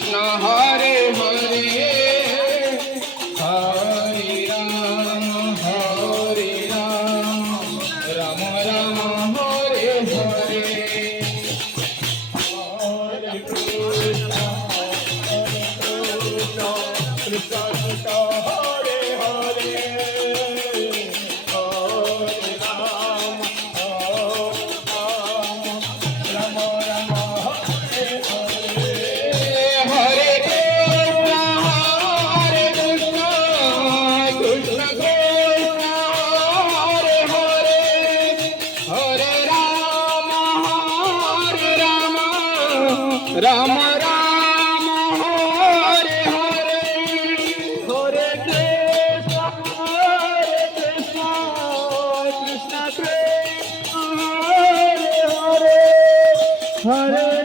Krishna Hare Hare Hare Ram Ram Ram Hare Hare Hare Krishna Krishna Krishna Hare Hare Hare Ram Ram Ram Hare Hare Hare Krishna Hare Krishna Krishna Krishna Hare Hare Hare Ram Ram Ram Hare Hare Hare Krishna Krishna Krishna Hare Hare Hare